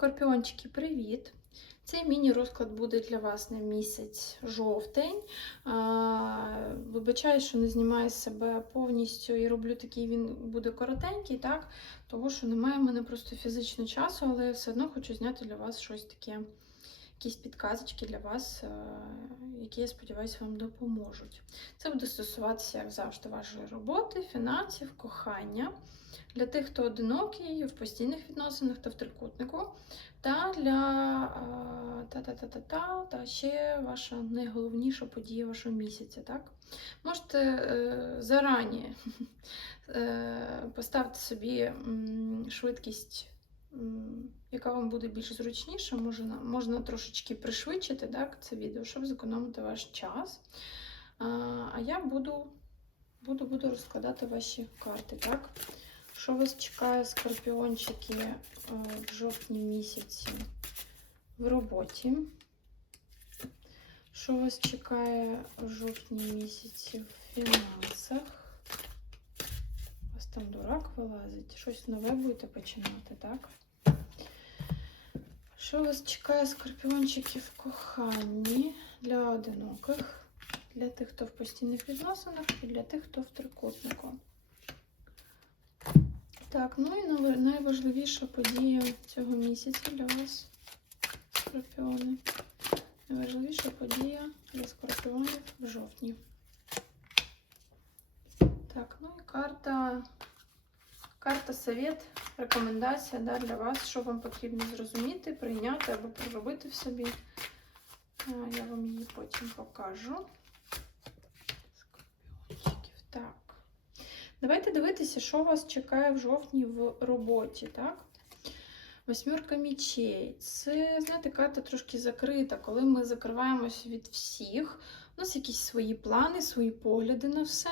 Скорпіончики, привіт! Цей міні-розклад буде для вас на місяць жовтень. Вибачаю, що не знімаю себе повністю і роблю такий, він буде коротенький, так? Тому що немає в мене просто фізично часу, але я все одно хочу зняти для вас щось таке, якісь підказочки для вас, е, які, я сподіваюся, вам допоможуть. Це буде стосуватися, як завжди, вашої роботи, фінансів, кохання. Для тих, хто одинокий, в постійних відносинах та в трикутнику, та для та-та-та-та-та, та ще ваша найголовніша подія вашого місяця. Так? Можете е, зарані е, поставити собі швидкість, яка вам буде більш зручніша, можна, можна трошечки пришвидшити так, це відео, щоб зекономити ваш час. А, я буду, буду, буду розкладати ваші карти. так? Що вас чекає, скорпіончики, е, в жовтні місяці в роботі? Що вас чекає в жовтні місяці в фінансах? Там дурак вилазить? Щось нове будете починати, так? Що вас чекає, скорпіончики, в коханні для одиноких, для тих, хто в постійних відносинах, і для тих, хто в трикутнику? Так, ну і найважливіша подія цього місяця для вас, скорпіони. Найважливіша подія для скорпіонів в жовтні. Так, ну і карта, карта совет, рекомендація да, для вас, що вам потрібно зрозуміти, прийняти або проробити в собі. Я вам її потім покажу. Скорпіончиків. Так. Давайте дивитися, що вас чекає в жовтні в роботі, так? Восьмерка мічей. Це, знаєте, карта трошки закрита, коли ми закриваємося від всіх. У нас якісь свої плани, свої погляди на все,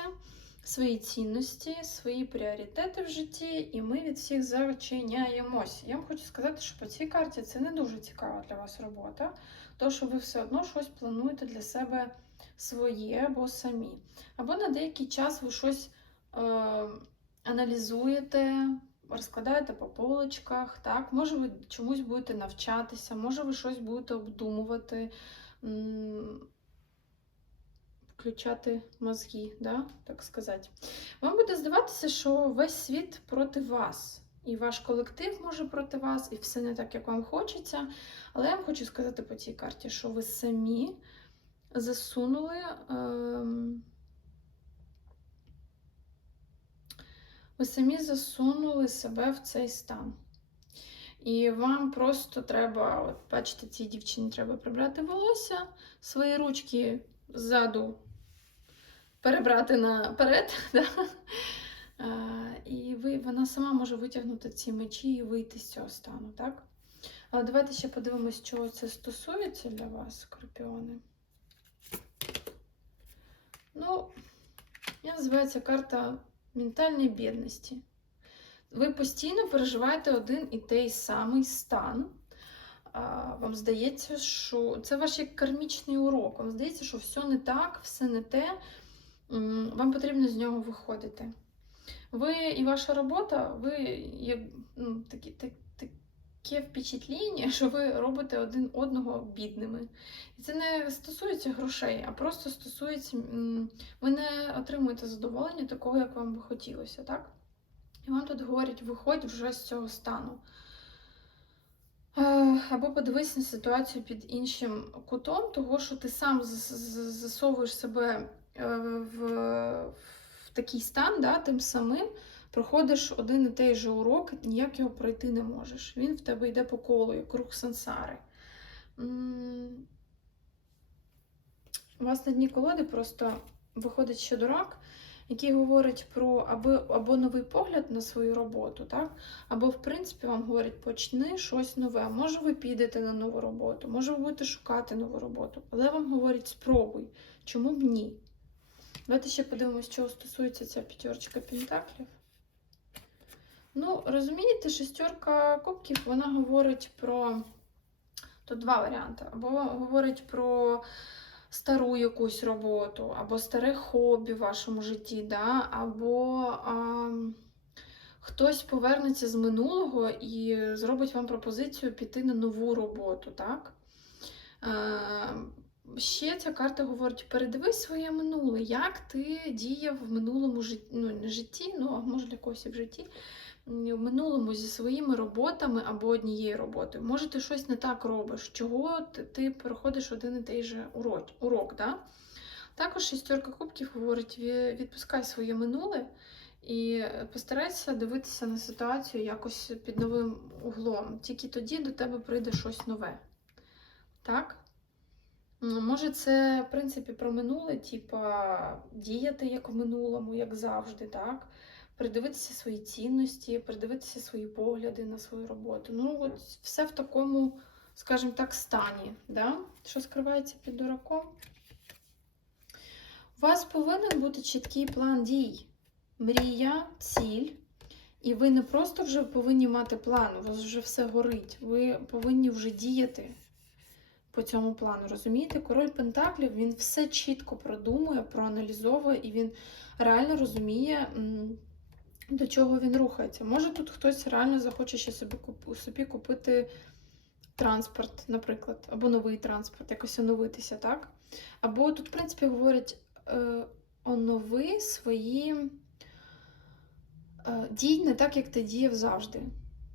свої цінності, свої пріоритети в житті, і ми від всіх зачиняємося. Я вам хочу сказати, що по цій карті це не дуже цікава для вас робота, тому що ви все одно щось плануєте для себе своє або самі. Або на деякий час ви щось е, аналізуєте, розкладаєте по полочках, так? Може, ви чомусь будете навчатися, може, ви щось будете обдумувати, включати мозги, да? так сказати. Вам буде здаватися, що весь світ проти вас. І ваш колектив може проти вас, і все не так, як вам хочеться. Але я вам хочу сказати по цій карті, що ви самі засунули. ем, ви самі засунули себе в цей стан. І вам просто треба, от бачите, цій дівчині треба прибрати волосся, свої ручки ззаду перебрати наперед. Да? І ви, вона сама може витягнути ці мечі і вийти з цього стану, так? Але давайте ще подивимось, чого це стосується для вас, скорпіони. Ну, я називається карта ментальної бідності. Ви постійно переживаєте один і той самий стан. Вам здається, що це ваш як кармічний урок. Вам здається, що все не так, все не те. Вам потрібно з нього виходити. Ви і ваша робота, ви як ну, такі, так, таке впечатлення, що ви робите один одного бідними. І це не стосується грошей, а просто стосується, ви не отримуєте задоволення такого, як вам би хотілося, так? І вам тут говорять, виходь вже з цього стану. Е, Або подивись на ситуацію під іншим кутом, того, що ти сам засовуєш себе в, в такий стан, да, тим самим проходиш один і той же урок, ніяк його пройти не можеш. Він в тебе йде по колу, як круг сансари. У вас на дні колоди просто виходить ще дурак, який говорить про або, або новий погляд на свою роботу, так? або, в принципі, вам говорять, почни щось нове. Може, ви підете на нову роботу, може, ви будете шукати нову роботу, але вам говорять, спробуй, чому б ні? Давайте ще подивимось, чого стосується ця п'ятерочка пентаклів. Ну, розумієте, шестерка кубків, вона говорить про. Тут два варіанти. Або говорить про стару якусь роботу, або старе хобі в вашому житті, да? або а, хтось повернеться з минулого і зробить вам пропозицію піти на нову роботу, так? Е, Ще ця карта говорить: передивись своє минуле, як ти діяв в минулому житті, ну не житті, ну а може для когось і в житті, в минулому зі своїми роботами або однією роботою. Може, ти щось не так робиш, чого ти, проходиш один і той же урок. урок да? Також шістерка кубків говорить: відпускай своє минуле і постарайся дивитися на ситуацію якось під новим углом. Тільки тоді до тебе прийде щось нове. Так? Може, це, в принципі, про минуле, типа діяти як в минулому, як завжди, так? Придивитися свої цінності, придивитися свої погляди на свою роботу. Ну, от все в такому, скажімо так, стані, да? що скривається під дураком. У вас повинен бути чіткий план дій, мрія, ціль. І ви не просто вже повинні мати план, у вас вже все горить. Ви повинні вже діяти по цьому плану. Розумієте? Король Пентаклів він все чітко продумує, проаналізовує і він реально розуміє, до чого він рухається. Може, тут хтось реально захоче ще собі, собі купити транспорт, наприклад, або новий транспорт, якось оновитися, так? Або тут, в принципі, говорять, е, онови свої е, дій не так, як ти діяв завжди.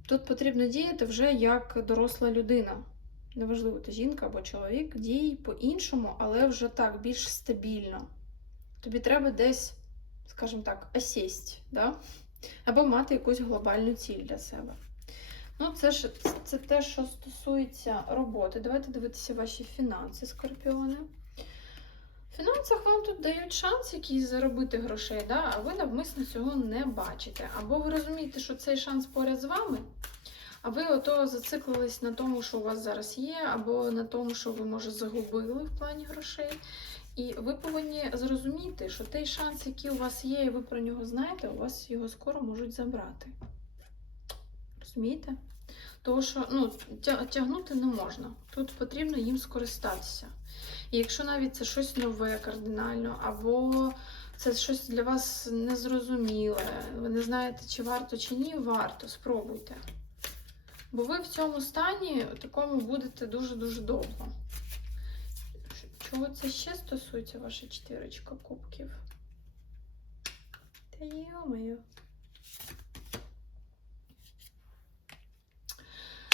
Тут потрібно діяти вже як доросла людина. Неважливо, ти жінка або чоловік, дій по-іншому, але вже так, більш стабільно. Тобі треба десь, скажімо так, осість, да? або мати якусь глобальну ціль для себе. Ну, це ж це те, що стосується роботи. Давайте дивитися ваші фінанси, скорпіони. В фінансах вам тут дають шанс якийсь заробити грошей, да? а ви навмисно цього не бачите. Або ви розумієте, що цей шанс поряд з вами, а ви ото зациклились на тому, що у вас зараз є, або на тому, що ви, може, загубили в плані грошей. І ви повинні зрозуміти, що той шанс, який у вас є, і ви про нього знаєте, у вас його скоро можуть забрати. Розумієте? Тому що ну, тягнути не можна. Тут потрібно їм скористатися. І якщо навіть це щось нове кардинально, або це щось для вас незрозуміле, ви не знаєте, чи варто, чи ні, варто, спробуйте. Бо ви в цьому стані такому будете дуже-дуже довго. Чого це ще стосується ваша четвірочка кубків? Та йо-моє.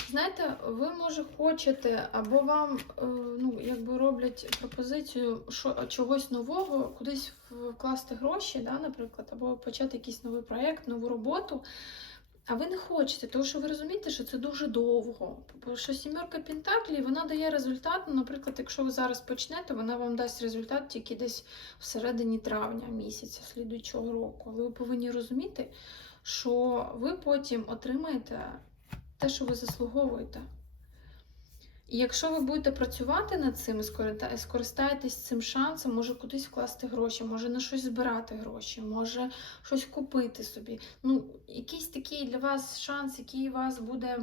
Знаєте, ви може хочете, або вам е, ну, якби роблять пропозицію чогось нового, кудись вкласти гроші, да, наприклад, або почати якийсь новий проєкт, нову роботу. А ви не хочете, тому що ви розумієте, що це дуже довго. Бо що сімерка Пентаклів вона дає результат. Ну, наприклад, якщо ви зараз почнете, вона вам дасть результат тільки десь всередині травня місяця слідуючого року. Але ви повинні розуміти, що ви потім отримаєте те, що ви заслуговуєте. І якщо ви будете працювати над цим скористаєтесь цим шансом, може кудись вкласти гроші, може на щось збирати гроші, може щось купити собі. Ну, якийсь такий для вас шанс, який вас буде.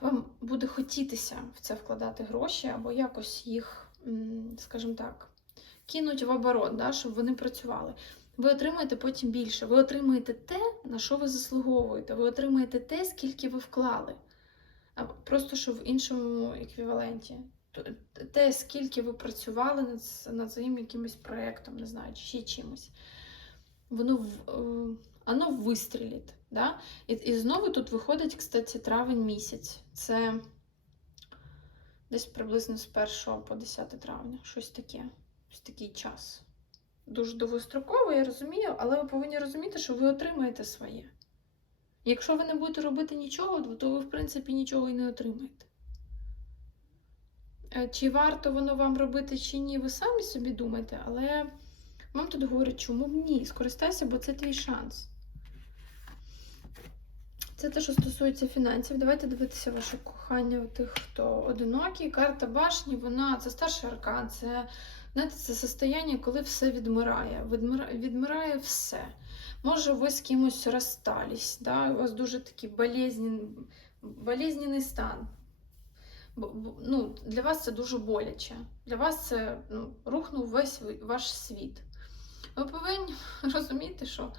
Вам буде хотітися в це вкладати гроші, або якось їх, скажімо так, кинуть в оборот, да, щоб вони працювали. Ви отримаєте потім більше. Ви отримаєте те, на що ви заслуговуєте. Ви отримаєте те, скільки ви вклали. Просто що в іншому еквіваленті. Те, скільки ви працювали над, над своїм якимось проєктом, не знаю, чи ще чимось. Воно, е, воно вистрілить. Да? І, і знову тут виходить, кстати, травень місяць. Це десь приблизно з 1 по 10 травня. Щось таке. Ось такий час. Дуже довгостроково, я розумію, але ви повинні розуміти, що ви отримаєте своє. Якщо ви не будете робити нічого, то ви, в принципі, нічого і не отримаєте. Е, Чи варто воно вам робити, чи ні, ви самі собі думаєте, але вам тут говорять, чому б ні? Скористайся, бо це твій шанс. Це те, що стосується фінансів. Давайте дивитися ваше кохання у тих, хто одинокий. Карта башні, вона це старший аркан, це, знаєте, це состояння, коли все відмирає. Відмирає, відмирає все. Може, ви з кимось розстались, да? у вас дуже такий болезнен, болезненний стан. Ну, для вас це дуже боляче. Для вас це ну, рухнув весь ваш світ. Ви повинні розуміти, що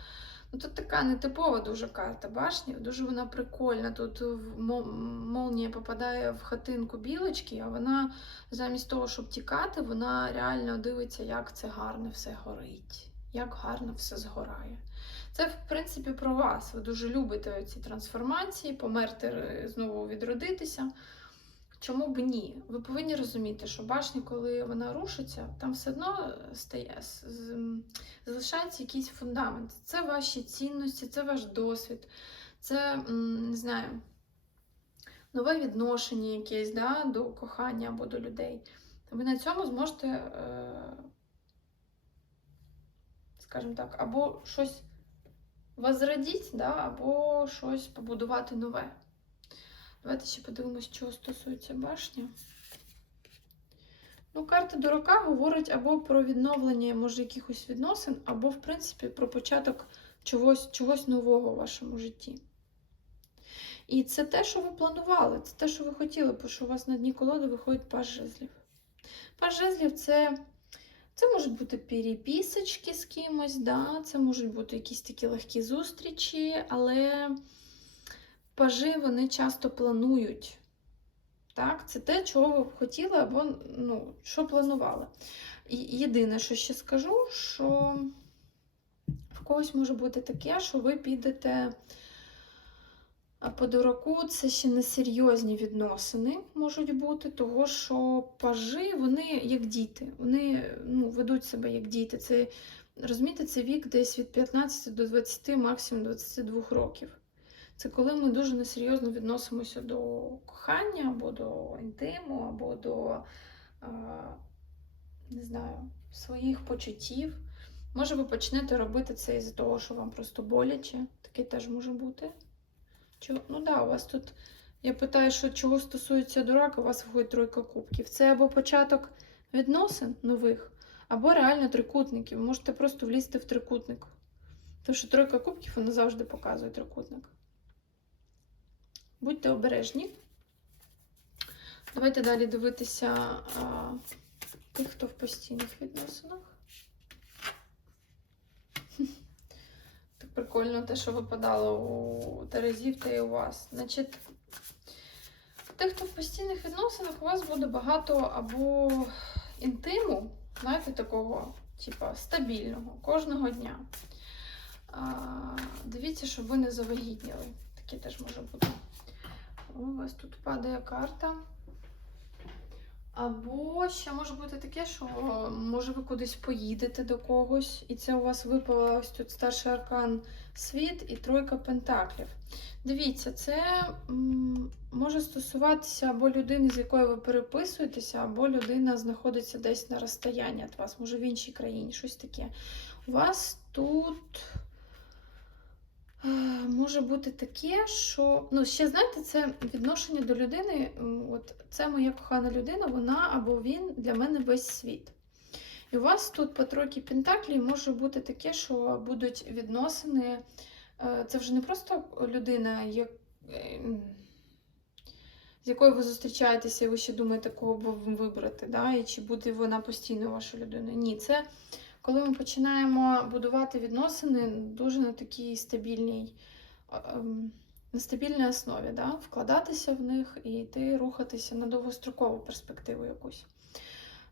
Ну, тут така нетипова дуже карта башні, дуже вона прикольна. Тут молнія попадає в хатинку білочки, а вона замість того, щоб тікати, вона реально дивиться, як це гарно все горить, як гарно все згорає. Це, в принципі, про вас. Ви дуже любите ці трансформації, померти, е, знову відродитися. Чому б ні? Ви повинні розуміти, що башня, коли вона рушиться, там все одно стає, з- з- залишається якийсь фундамент. Це ваші цінності, це ваш досвід, це не знаю, нове відношення якесь да, до кохання або до людей. Ви на цьому зможете, е, скажімо так, або щось возродіть, да, або щось побудувати нове. Давайте ще подивимось, чого стосується башні. Ну, карта дурака говорить або про відновлення, може, якихось відносин, або, в принципі, про початок чогось, чогось нового у вашому житті. І це те, що ви планували, це те, що ви хотіли, бо що у вас на дні колоди виходить паж жезлів. Паж жезлів це, це можуть бути переписочки з кимось, да? це можуть бути якісь такі легкі зустрічі, але пажи вони часто планують. Так, це те, чого ви б хотіли, або ну, що планували. І єдине, що ще скажу, що в когось може бути таке, що ви підете по дураку, це ще не серйозні відносини можуть бути, того що пажи, вони як діти, вони ну, ведуть себе як діти. Це, розумієте, це вік десь від 15 до 20, максимум 22 років. Це коли ми дуже несерйозно відносимося до кохання, або до інтиму, або до а, не знаю, своїх почуттів. Може, ви почнете робити це із-за того, що вам просто боляче. Таке теж може бути. Чого? Ну да, у вас тут. Я питаю, що чого стосується дурака, у вас виходить тройка кубків. Це або початок відносин нових, або реально трикутників. Можете просто влізти в трикутник. Тому що тройка кубків вона завжди показує трикутник. Будьте обережні. Давайте далі дивитися а, тих, хто в постійних відносинах. Прикольно те, що випадало у Терезів та і у вас. Значить, тих, хто в постійних відносинах, у вас буде багато або інтиму, знаєте, такого, типа, стабільного, кожного дня. А, дивіться, щоб ви не завагітніли. Таке теж може бути. У вас тут падає карта. Або ще може бути таке, що може ви кудись поїдете до когось, і це у вас випала ось тут старший аркан світ і тройка пентаклів. Дивіться, це може стосуватися або людини, з якою ви переписуєтеся, або людина знаходиться десь на розстоянні від вас, може в іншій країні, щось таке. У вас тут. Може бути таке, що ну ще знаєте, це відношення до людини. От це моя кохана людина, вона або він для мене весь світ. І у вас тут по тройки Пентаклі може бути таке, що будуть відносини. е, Це вже не просто людина, як, е, з якою ви зустрічаєтеся, і ви ще думаєте, кого б вибрати, да? і чи буде вона постійно вашою людиною. Ні, це коли ми починаємо будувати відносини дуже на такій стабільній, ем, на стабільній основі, да? вкладатися в них і йти рухатися на довгострокову перспективу якусь.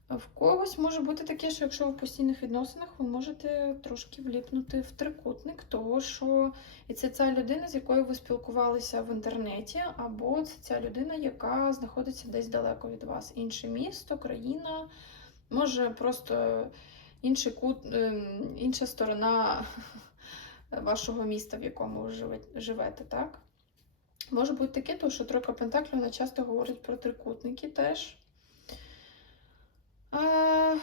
В когось може бути таке, що якщо ви в постійних відносинах, ви можете трошки вліпнути в трикутник, того що і це ця людина, з якою ви спілкувалися в інтернеті, або це ця людина, яка знаходиться десь далеко від вас. Інше місто, країна, може просто інший кут, ем, інша сторона вашого міста, в якому ви живете, так? Може бути таке, тому що тройка Пентаклів вона часто говорить про трикутники теж. А,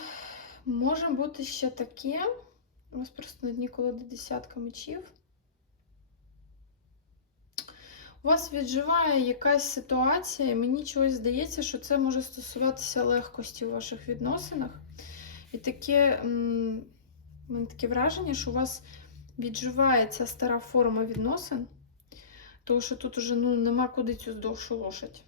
може бути ще таке. У вас просто на дні колоди десятка мечів. У вас відживає якась ситуація, і мені чогось здається, що це може стосуватися легкості у ваших відносинах. І таке, мене таке враження, що у вас відживає ця стара форма відносин, тому що тут уже ну, нема куди цю здовшу лошадь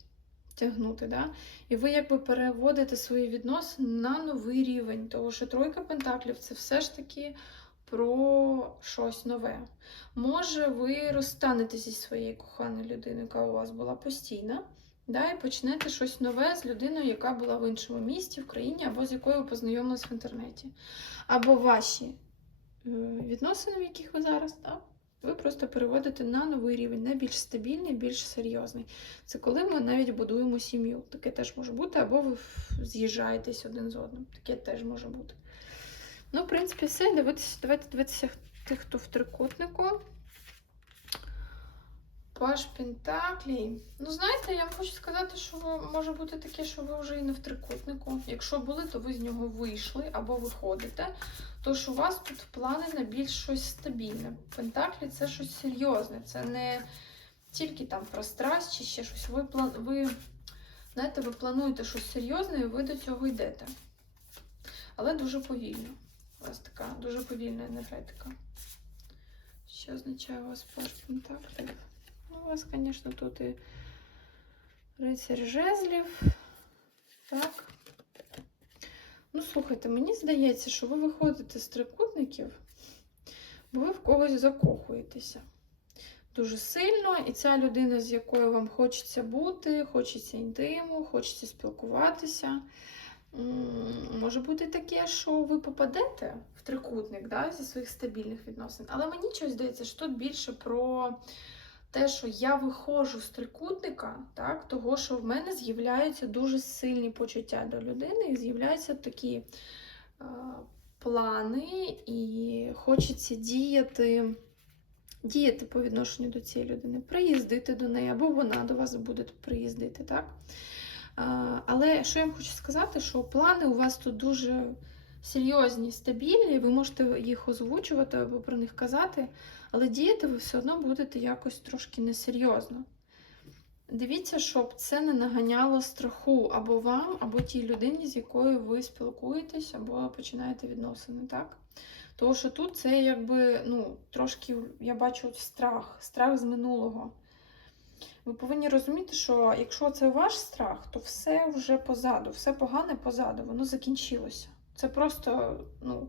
тягнути. Да? І ви якби переводите свої відносини на новий рівень, тому що тройка пентаклів це все ж таки про щось нове. Може, ви розстанетеся зі своєю коханою людиною, яка у вас була постійна, да, і почнете щось нове з людиною, яка була в іншому місті, в країні, або з якою ви познайомились в інтернеті. Або ваші е, відносини, в яких ви зараз, да, ви просто переводите на новий рівень, на більш стабільний, більш серйозний. Це коли ми навіть будуємо сім'ю. Таке теж може бути, або ви з'їжджаєтесь один з одним. Таке теж може бути. Ну, в принципі, все. Дивитися, давайте дивитися тих, хто в трикутнику. Паш Пентаклі. Ну, знаєте, я вам хочу сказати, що може бути таке, що ви вже і не в трикутнику. Якщо були, то ви з нього вийшли або виходите. Тож у вас тут плани на більш щось стабільне. Пентаклі це щось серйозне. Це не тільки там про страсть чи ще щось. Ви, ви, знаєте, ви плануєте щось серйозне і ви до цього йдете. Але дуже повільно. У вас така дуже повільна енергетика. Що означає у вас паш пентаклів? У вас, звісно, тут і рицарь жезлів. Так. Ну, слухайте, мені здається, що ви виходите з трикутників, бо ви в когось закохуєтеся дуже сильно, і ця людина, з якою вам хочеться бути, хочеться інтиму, хочеться спілкуватися. Може бути таке, що ви попадете в трикутник да, зі своїх стабільних відносин. Але мені щось здається, що тут більше про те, що я виходжу з трикутника, так, того, що в мене з'являються дуже сильні почуття до людини, і з'являються такі е, плани, і хочеться діяти. Діяти по відношенню до цієї людини, приїздити до неї, або вона до вас буде приїздити, так? А, Але що я вам хочу сказати, що плани у вас тут дуже серйозні, стабільні, ви можете їх озвучувати або про них казати, але діяти ви все одно будете якось трошки несерйозно. Дивіться, щоб це не наганяло страху або вам, або тій людині, з якою ви спілкуєтесь, або починаєте відносини, так? Тому що тут це якби, ну, трошки, я бачу страх, страх з минулого. Ви повинні розуміти, що якщо це ваш страх, то все вже позаду, все погане позаду, воно закінчилося. Це просто ну,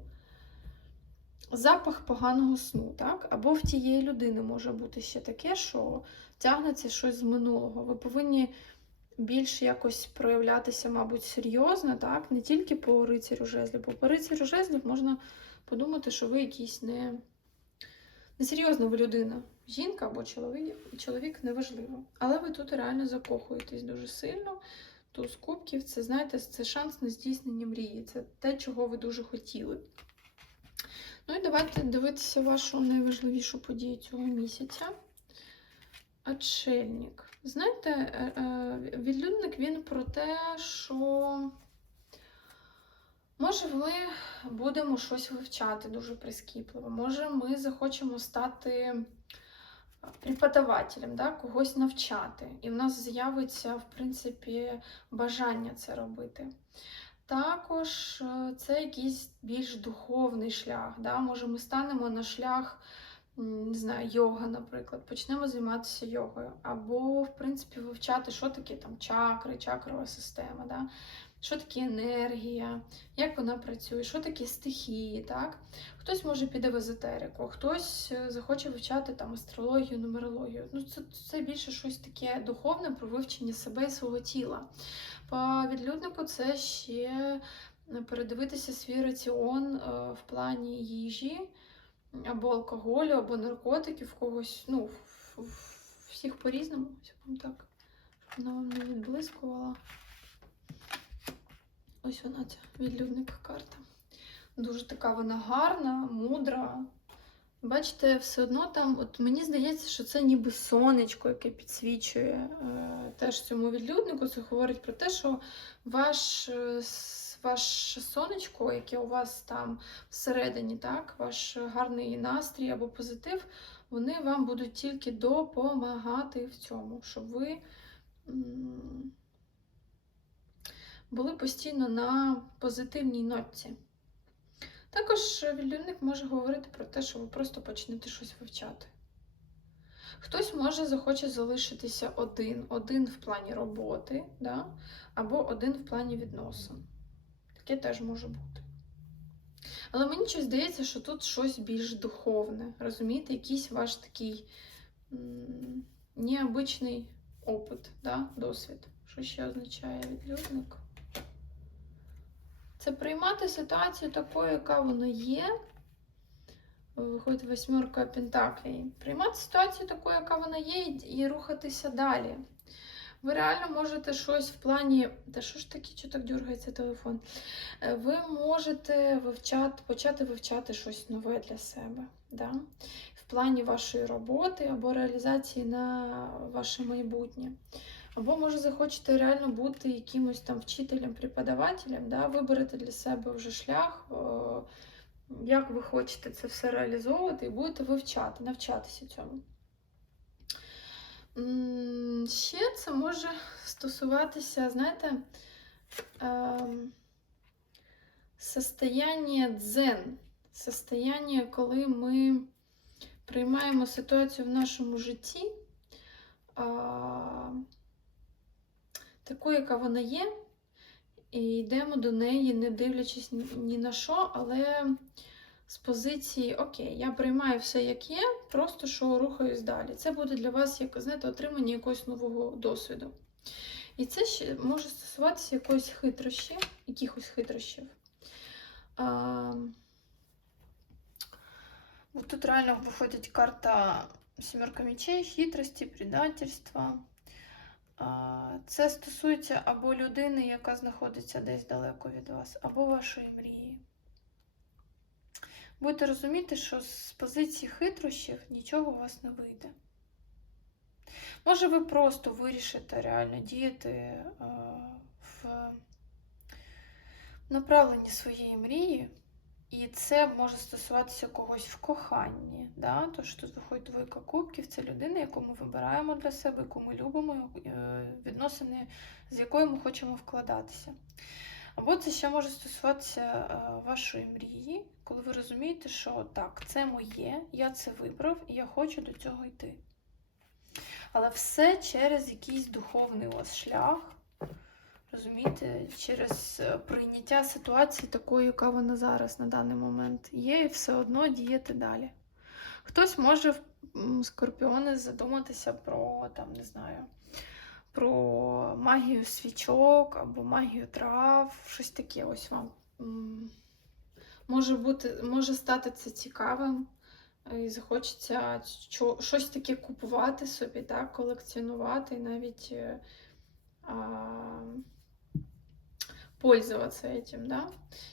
запах поганого сну, так? Або в тієї людини може бути ще таке, що тягнеться щось з минулого. Ви повинні більш якось проявлятися, мабуть, серйозно, так? Не тільки по рицарю жезлів, бо по рицарю жезлів можна подумати, що ви якийсь не. Несерйозна ви людина, жінка або чоловік, чоловік неважливо. Але ви тут реально закохуєтесь дуже сильно. Туз кубків це, знаєте, це шанс на здійснення мрії. Це те, чого ви дуже хотіли. Ну і давайте дивитися вашу найважливішу подію цього місяця. Отшельник. Знаєте, е, е, відлюдник він про те, що може ми будемо щось вивчати дуже прискіпливо. Може, ми захочемо стати преподавателем, да, когось навчати. І в нас з'явиться, в принципі, бажання це робити. Також е, це якийсь більш духовний шлях. Да? Може, ми станемо на шлях, не знаю, йога, наприклад, почнемо займатися йогою. Або, в принципі, вивчати, що таке там чакри, чакрова система. Да? Що таке енергія, як вона працює, що таке стихії, так? Хтось може піде в езотерику, хтось е, захоче вивчати там астрологію, нумерологію. Ну, це, це більше щось таке духовне про вивчення себе і свого тіла. По відлюднику це ще передивитися свій раціон е, в плані їжі, або алкоголю, або наркотиків, когось, ну, всіх по-різному. Вам так, щоб вона вам не відблискувала. Ось вона ця відлюдник карта. Дуже така вона гарна, мудра. Бачите, все одно там, от мені здається, що це ніби сонечко, яке підсвічує е, теж цьому відлюднику. Це говорить про те, що ваш, е, ваше сонечко, яке у вас там всередині, так, ваш гарний настрій або позитив, вони вам будуть тільки допомагати в цьому, щоб ви. були постійно на позитивній нотці. Також відлюдник може говорити про те, що ви просто почнете щось вивчати. Хтось може захоче залишитися один, один в плані роботи, да? або один в плані відносин. Таке теж може бути. Але мені щось здається, що тут щось більш духовне. Розумієте, якийсь ваш такий необичний опит, да? досвід. Що ще означає відлюдник? Це приймати ситуацію такою, яка вона є. Виходить восьмерка Пентаклей. Приймати ситуацію такою, яка вона є, і, і рухатися далі. Ви реально можете щось в плані. Та що ж таке, що так дергається телефон? Е, Ви можете вивчати, почати вивчати щось нове для себе. Да? В плані вашої роботи або реалізації на ваше майбутнє. Або, може, захочете реально бути якимось там вчителем, преподавателем, да? виберете для себе вже шлях, о, як ви хочете це все реалізовувати, і будете вивчати, навчатися цьому. Ще це може стосуватися, знаєте, ем, состояння дзен, состояння, коли ми приймаємо ситуацію в нашому житті, таку, яка вона є, і йдемо до неї, не дивлячись ні- на що, але з позиції Окей, я приймаю все, як є, просто що рухаюсь далі. Це буде для вас, як знаєте, отримання якогось нового досвіду. І це ще може стосуватися якоїсь хитрощі, якихось хитрощів. А, тут реально виходить карта сімерка мечей, хитрості, предательства. Це стосується або людини, яка знаходиться десь далеко від вас, або вашої мрії. Будете розуміти, що з позиції хитрощів нічого у вас не вийде. Може, ви просто вирішите реально діяти в направленні своєї мрії, і це може стосуватися когось в коханні. Да? Тож тут виходить двойка кубків, це людина, яку ми вибираємо для себе, яку ми любимо, е, відносини, з якою ми хочемо вкладатися. Або це ще може стосуватися е, вашої мрії, коли ви розумієте, що так, це моє, я це вибрав і я хочу до цього йти. Але все через якийсь духовний у вас шлях, розумієте, через е, прийняття ситуації такої, яка вона зараз на даний момент є, і все одно діяти далі. Хтось може, м, скорпіони, задуматися про, там, не знаю, про магію свічок або магію трав, щось таке ось вам. Може бути, може стати це цікавим, і захочеться щось таке купувати собі, так, колекціонувати і навіть е, а, пользуватися этим, да?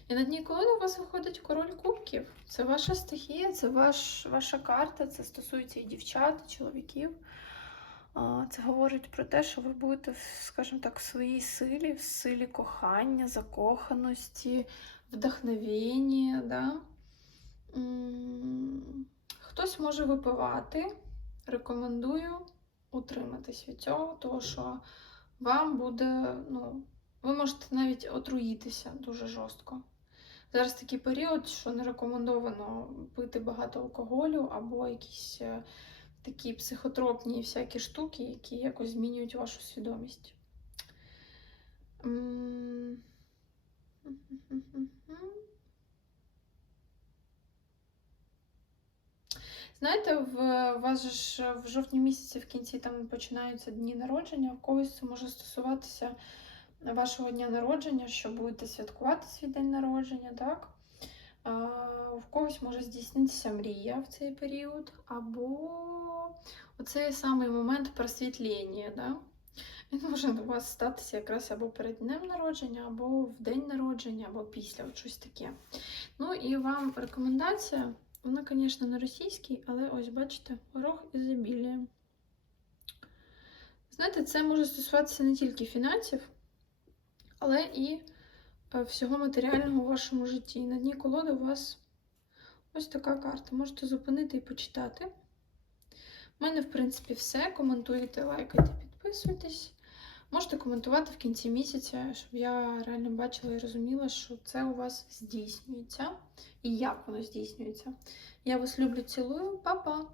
І на дні колоди у вас виходить король кубків. Це ваша стихія, це ваш, ваша карта, це стосується і дівчат, і чоловіків. Це говорить про те, що ви будете, скажімо так, в своїй силі, в силі кохання, закоханості, вдохновення. Да? Хтось може випивати. Рекомендую утриматись від цього, тому що вам буде, ну, ви можете навіть отруїтися дуже жорстко. Зараз такий період, що не рекомендовано пити багато алкоголю або якісь е, такі психотропні всякі штуки, які якось змінюють вашу свідомість. Знаєте, в вас ж в жовтні місяці в кінці там починаються дні народження. В когось це може стосуватися вашого дня народження, що будете святкувати свій день народження, так? В когось може здійснитися мрія в цей період, або оцей самий момент просвітлення. Да? Він може у вас статися якраз або перед днем народження, або в день народження, або після щось таке. Ну і вам рекомендація. Вона, звісно, на російській, але ось бачите, горох ізобілія. Знаєте, це може стосуватися не тільки фінансів, але і е, всього матеріального у вашому житті. На дні колоди у вас ось така карта. Можете зупинити і почитати. У мене, в принципі, все. Коментуйте, лайкайте, підписуйтесь. Можете коментувати в кінці місяця, щоб я реально бачила і розуміла, що це у вас здійснюється і як воно здійснюється. Я вас люблю, цілую, Па-па!